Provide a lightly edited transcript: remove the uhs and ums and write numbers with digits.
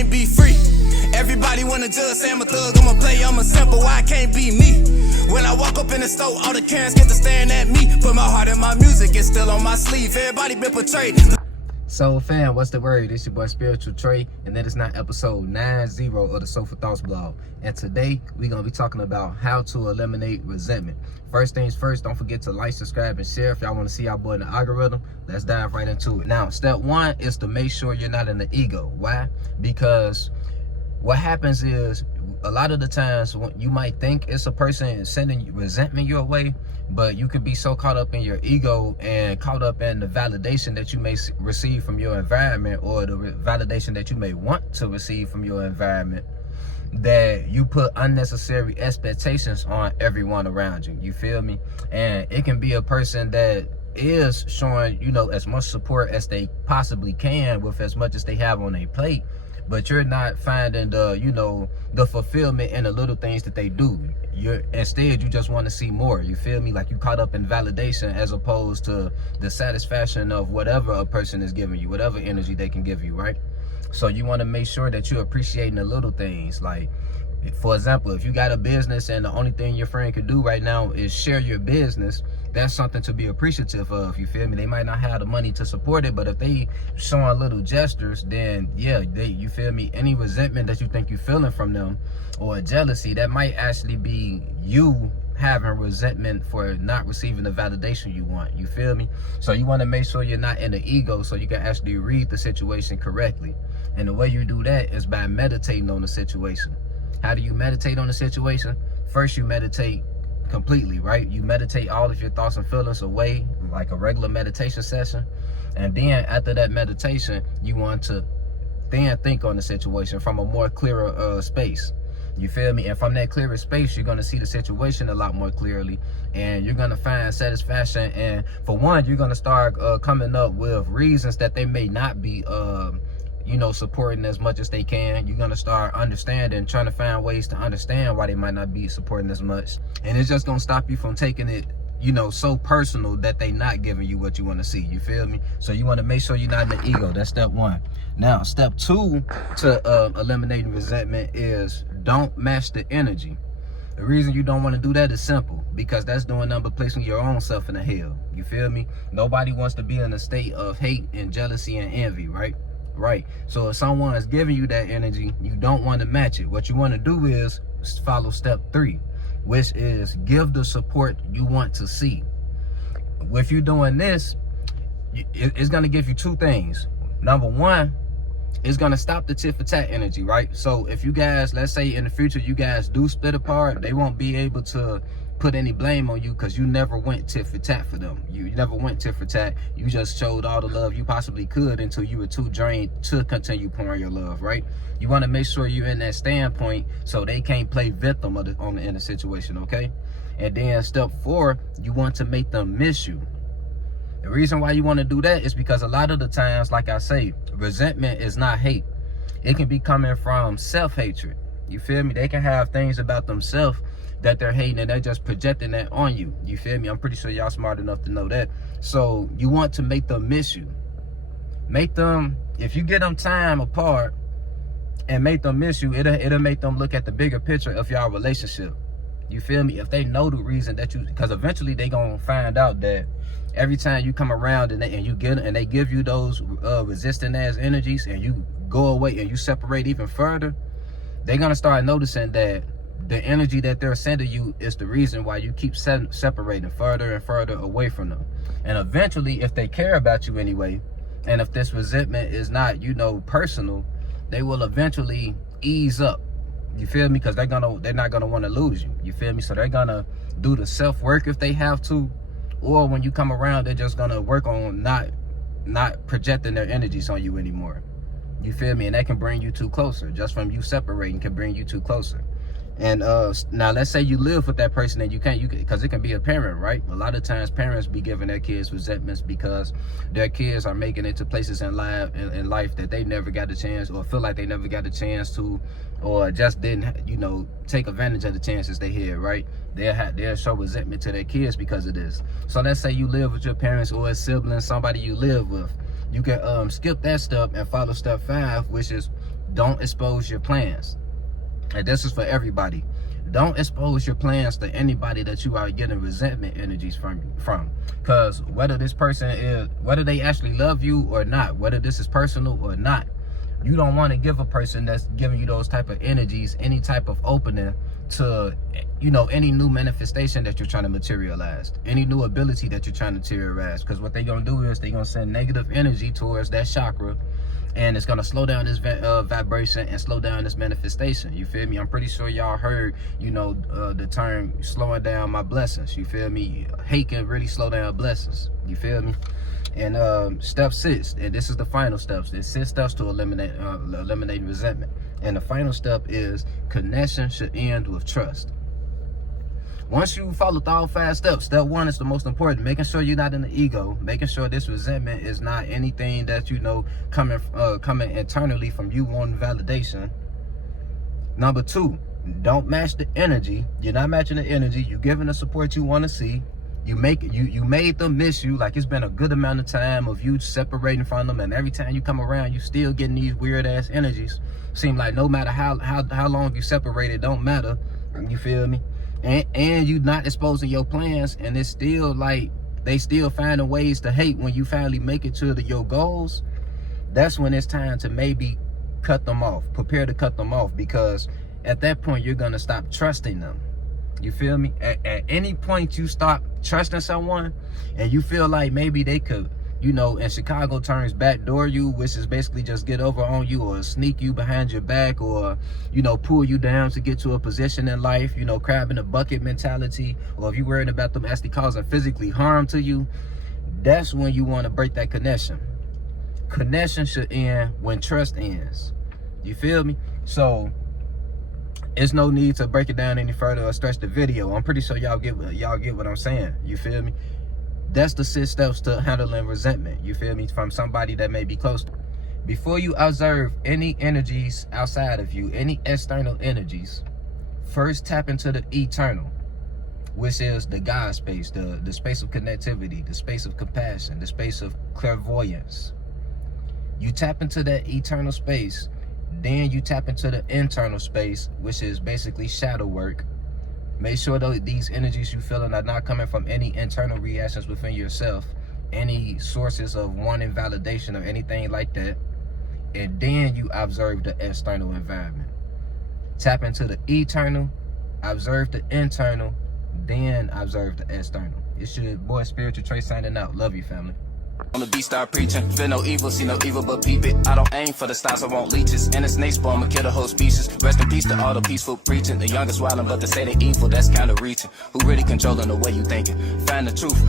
can't be free. Everybody wanna judge, say I'm a thug, I'm a player, I'm a simple, why I can't be me? When I walk up in the store, all the Karens get to staring at me. Put my heart in my music, it's still on my sleeve. Everybody been portrayed. So fam, what's the word? It's your boy Spiritual Trey, and that is not episode 90 of the Soulful Thoughts blog. And today we're gonna be talking about how to eliminate resentment. First things first, don't forget to like, subscribe, and share if y'all want to see our boy in the algorithm. Let's dive right into it. Now, step one is to make sure you're not in the ego. Why? Because what happens is a lot of the times you might think it's a person sending resentment your way, but you could be so caught up in your ego and caught up in the validation that you may receive from your environment, or the validation that you may want to receive from your environment, that you put unnecessary expectations on everyone around you. You feel me? And it can be a person that is showing, you know, as much support as they possibly can with as much as they have on their plate, but you're not finding the, you know, the fulfillment in the little things that they do. Instead, you just want to see more. You feel me? Like you caught up in validation as opposed to the satisfaction of whatever a person is giving you, whatever energy they can give you, right? So you want to make sure that you're appreciating the little things. Like, for example, if you got a business and the only thing your friend could do right now is share your business, that's something to be appreciative of. You feel me? They might not have the money to support it, but if they showing little gestures, then yeah, you feel me? Any resentment that you think you're feeling from them, or jealousy, that might actually be you having resentment for not receiving the validation you want. You feel me? So you want to make sure you're not in the ego, so you can actually read the situation correctly. And the way you do that is by meditating on the situation. How do you meditate on the situation? First, you meditate completely, right? You meditate all of your thoughts and feelings away, like a regular meditation session. And then after that meditation, you want to then think on the situation from a more clearer space. You feel me? And from that clearer space, you're going to see the situation a lot more clearly, and you're going to find satisfaction. And for one, you're going to start coming up with reasons that they may not be you know, supporting as much as they can. You're going to start understanding, trying to find ways to understand why they might not be supporting as much. And it's just going to stop you from taking it, you know, so personal that they not giving you what you want to see. You feel me? So you want to make sure you're not in the ego. That's step one. Now, step two to eliminating resentment is don't match the energy. The reason you don't want to do that is simple, because that's doing nothing but placing your own self in a hell. You feel me? Nobody wants to be in a state of hate and jealousy and envy, right? Right. So if someone is giving you that energy, you don't want to match it. What you want to do is follow step three, which is give the support you want to see. If you're doing this, it's going to give you two things. Number one, it's going to stop the tit for tat energy, right? So if you guys, let's say in the future, you guys do split apart, they won't be able to put any blame on you, because you never went tit for tat for them. You never went tit for tat. You just showed all the love you possibly could until you were too drained to continue pouring your love, right? You want to make sure you're in that standpoint so they can't play victim in the situation, okay? And then step four, you want to make them miss you. The reason why you want to do that is because a lot of the times, like I say, resentment is not hate. It can be coming from self-hatred. You feel me? They can have things about themselves that they're hating, and they're just projecting that on you. You feel me? I'm pretty sure y'all smart enough to know that. So you want to make them miss you. Make them, if you get them time apart and make them miss you, it'll make them look at the bigger picture of y'all relationship. You feel me? If they know the reason that you, because eventually they gonna find out that every time you come around and they give you those resistant ass energies, and you go away and you separate even further, they're gonna start noticing that the energy that they're sending you is the reason why you keep separating further and further away from them. And eventually, if they care about you anyway, and if this resentment is not, you know, personal, they will eventually ease up. You feel me? Because they're not gonna want to lose you. You feel me? So they're gonna do the self-work if they have to, or when you come around, they're just gonna work on not projecting their energies on you anymore. You feel me? And that can bring you two closer. Just from you separating can bring you two closer. And now let's say you live with that person and you can't, because it can be a parent, right? A lot of times parents be giving their kids resentments because their kids are making it to places in life that they never got a chance, or feel like they never got a chance to, or just didn't, you know, take advantage of the chances they had, right? They'll show resentment to their kids because of this. So let's say you live with your parents or a sibling, somebody you live with. You can skip that step and follow step 5, which is don't expose your plans. And this is for everybody. Don't expose your plans to anybody that you are getting resentment energies from. Because whether this person is, whether they actually love you or not, whether this is personal or not, you don't want to give a person that's giving you those type of energies any type of opening to, you know, any new manifestation that you're trying to materialize, any new ability that you're trying to materialize. Because what they're going to do is they're going to send negative energy towards that chakra, and it's going to slow down this vibration and slow down this manifestation. You feel me? I'm pretty sure y'all heard, you know, the term slowing down my blessings. You feel me? Hate can really slow down blessings. You feel me? And step 6, and this is the final steps. There's 6 steps to eliminating resentment. And the final step is connection should end with trust. Once you follow all 5 steps, step 1 is the most important. Making sure you're not in the ego. Making sure this resentment is not anything that, you know, coming internally from you wanting validation. Number 2, don't match the energy. You're not matching the energy. You're giving the support you want to see. You made them miss you. Like, it's been a good amount of time of you separating from them, and every time you come around, you still getting these weird ass energies. Seem like no matter how long you separate, it don't matter. You feel me? And you not exposing your plans, and it's still like they still finding ways to hate when you finally make it to your goals. That's when it's time to maybe cut them off. Prepare to cut them off, because at that point you're gonna stop trusting them. You feel me? At any point you stop trusting someone and you feel like maybe they could, you know, in Chicago terms, backdoor you, which is basically just get over on you or sneak you behind your back, or, you know, pull you down to get to a position in life, you know, crab in the bucket mentality, or if you're worried about them actually causing physically harm to you, that's when you want to break that connection. Connection should end when trust ends. You feel me? So it's no need to break it down any further or stretch the video. I'm pretty sure y'all get what I'm saying. You feel me? That's the 6 steps to handling resentment. You feel me? From somebody that may be close to you. Before you observe any energies outside of you, any external energies, first tap into the eternal, which is the God space, the space of connectivity, the space of compassion, the space of clairvoyance. You tap into that eternal space. Then you tap into the internal space, which is basically shadow work. Make sure that these energies you feeling are not coming from any internal reactions within yourself, any sources of wanting validation or anything like that. And then you observe the external environment. Tap into the eternal, observe the internal, then observe the external. It's your boy Spiritual Trey signing out. Love you, family. On the beat, start preaching. Feel no evil, see no evil but peep it. I don't aim for the stars, I want leeches. And a snake spawn, I'ma kill the whole species. Rest in peace to all the peaceful preaching. The youngest wildin', but they say they evil, that's kinda reaching. Who really controlling the way you thinking? Find the truth.